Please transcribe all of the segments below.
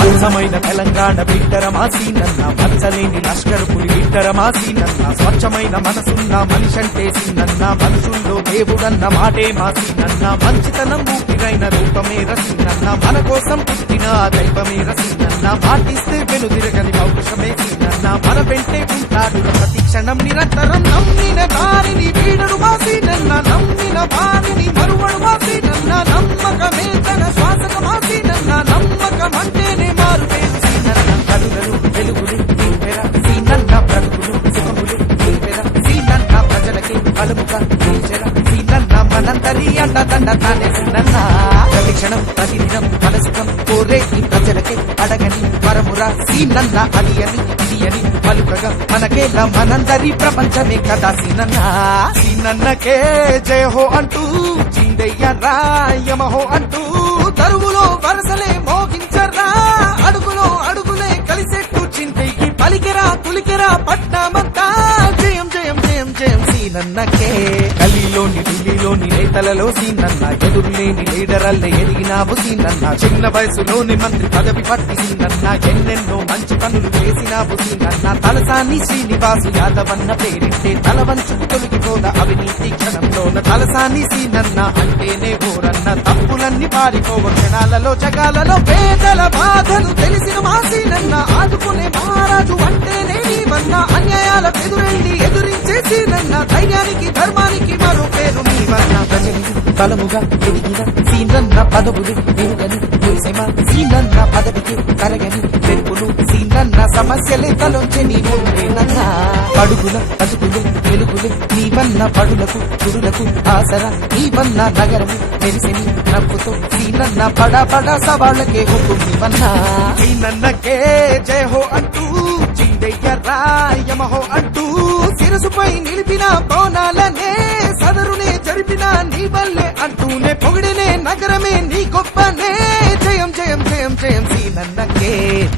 స్వచ్ఛమైన తెలంగాణ బిడ్డరమా సీనన్న, మచ్చలేని లష్కర్ పులి బిడ్డరమా సీనన్న, స్వచ్ఛమైన మనసున్న మనిషంటే సీనన్న, మనుషుల్లో దేవుడన్న మాటే మా సీనన్న, మంచితనం ఊపిరైన రూపమే రసీనన్న, మన కోసం పుట్టిన దైవమే రసీనన్న, పాటిస్తే వెనుదిరగని పౌరుషమే సీనన్న, మన వెంటే ఉంటాడు ప్రతి క్షణం నిరంతరం, నమ్మిన దారిని వీడడు మా సీనన్న, నమ్మిన వారిని మరువడు మా సీనన్న, నమ్మకమే తన శ్వాసక మా సీనన్న, నమ్మకం అంటేనే మారు పేరు సీనన్న, కలుగలు వెలుగులు నీవెరా సీనన్న, బ్రతుకులు సుఖములు నీవెరా సీనన్న, ప్రజలకి అలుముగా నీచెరా సీనన్న, మనందరి అండదండ తానే సీనన్న, ప్రతి క్షణం ప్రతిదినం మనసుకం కోరే ఈ ప్రజలకి అడగని వరమురా సీనన్న, అది అని ఇది అని పలుకగా మనకేలా మనందరి ప్రపంచమే కదా సీనన్న, సీనన్నకే జయ హో అంటూ చిందయ్యరా యమహో అంటూ తరువులో వరసలే మోగించరా, అడుగులో అడుగులే కలిసెట్టు చింతయ్యి పలికెరా కులికెరా పట్నమంతా జయం జయం జయం జయం సీనన్నకే, గల్లీలోని ఢిల్లీలోని నేతలలో సీనన్న, ఎదురులేని లీడరల్లే ఎదిగినావు సీనన్న, చిన్న వయసులోని మంత్రి పదవి పట్టి సీనన్న, ఎన్నెన్నో మంచి పనులు చేసినావు సీనన్న, తలసాని శ్రీనివాసు యాదవన్న పేరింటే తల వంచుకు తొలగిపోద అవినీతి క్షణంలోన, తలసాని సీనన్న అంటేనే ఓరన్న, తప్పులన్నీ పారిపోవ క్షణాలలో జగాలలో, పేదల బాధలు తెలిసిన మా సీనన్న, ఆదుకునే మహారాజు అంటేనే నీవన్న, అన్యాయాల ఎదురెళ్ళి ఎదురించే సీనన్న, ధైర్యానికి ధర్మానికి మరో పేరు నీవన్న, ప్రజలకు బలముగా ఎదిగిన సీనన్న, పదవులు పెరుగని మురిసెమ సీనన్న, పదవికి కరగని పెరుగులు సీనన్న, సమస్యలే తలొంచే నీ నన్న, అడుగుల బతుకులు వెలుగులు నీవన్న, పడులకు చుడులకు ఆసరా నీవన్న, నగరము మెరిసిని నవ్వుతో సీనన్న, పడా పడా సవాళ్ళకే హుకుమన్న, సీనన్నకే జయ హో అంటూ చిందయ్యరా యమహో అంటూ, శిరసుపై నిలిపిన బోనాలనే సదరునే జరిపిన నీ వల్లే అంటూనే పొగిడినే నగరమే నీ గొప్పనే, జయం జయం జయం జయం సీనన్నకే,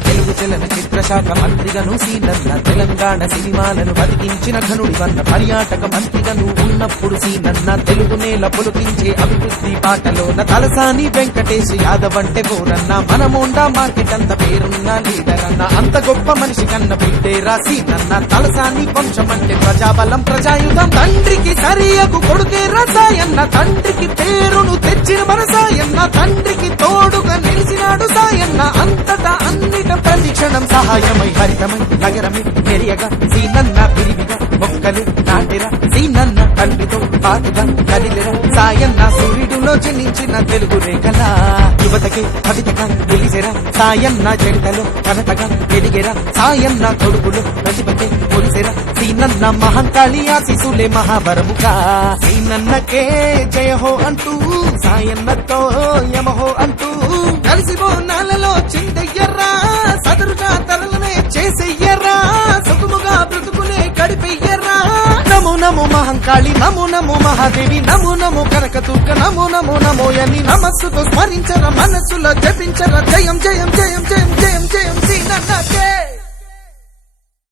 తెలుగు చలన చిత్రశాఖ మంత్రిగను సీనన్న, తెలంగాణ సినిమాలను బతికించిన ఘనుడివన్న, పర్యాటక మంత్రిగను ఉన్నప్పుడు సీనన్న, తెలుగు నేల పులికించే అభివృద్ధి బాటలోన, తలసాని వెంకటేష్ యాదవ్ అంటే ఓరన్న, మనమోండా మార్కెట్ అంత పేరున్న లీడర్ అన్న, అంత గొప్ప మనిషి కన్న బిడ్డేరా సీనన్న, తలసాని వంశం అంటే ప్రజాబలం ప్రజాయుధం, తండ్రికి సరియకు కొడుకే రసాయన్న, తండ్రికి పేరును తెచ్చిన మన సాయన్న, తండ్రికి తోడుగా నిలిచినాడు సాయన్న, అంతటా అన్నిట ప్రతి క్షణం సహాయమై హరితమై నగరమై మెరియగా సీనన్న, విరివిగా మొక్కలు నాటిరా సీనన్న, తండ్రితో పాటుగా కదిలిరా సాయన్న, సూర్యుడులో జనించిన తెలుగు రేఖలా, యువతకి కవితగా గెలిచెరా సాయన్న, జడితలో కనతగా ఎదిగెరా సాయన్న, కొడుకులు ప్రతిభకే పొలిసెరా సీనన్న, మహంకాళి ఆశీసులే మహాబరముగా, సీనన్నకే జయ హో అంటూ సాయన్నతో యమహో అంటూ, కలిసిపో నాలలో చిందయ్యర్రా, సదరుగా తరలనే చేసెయ్యర్రా, సుఖముగా బ్రతుకునే గడిపెయ్యర్రా, నమో నమో మహంకాళి నమో నమో మహాదేవి నమో నమో కనకదుర్గ నమో నమో నమోయని నమస్సుతో స్మరించర మనస్సులో జపించర, జయం జయం జయం జయం జయం జయం సీనన్నకే.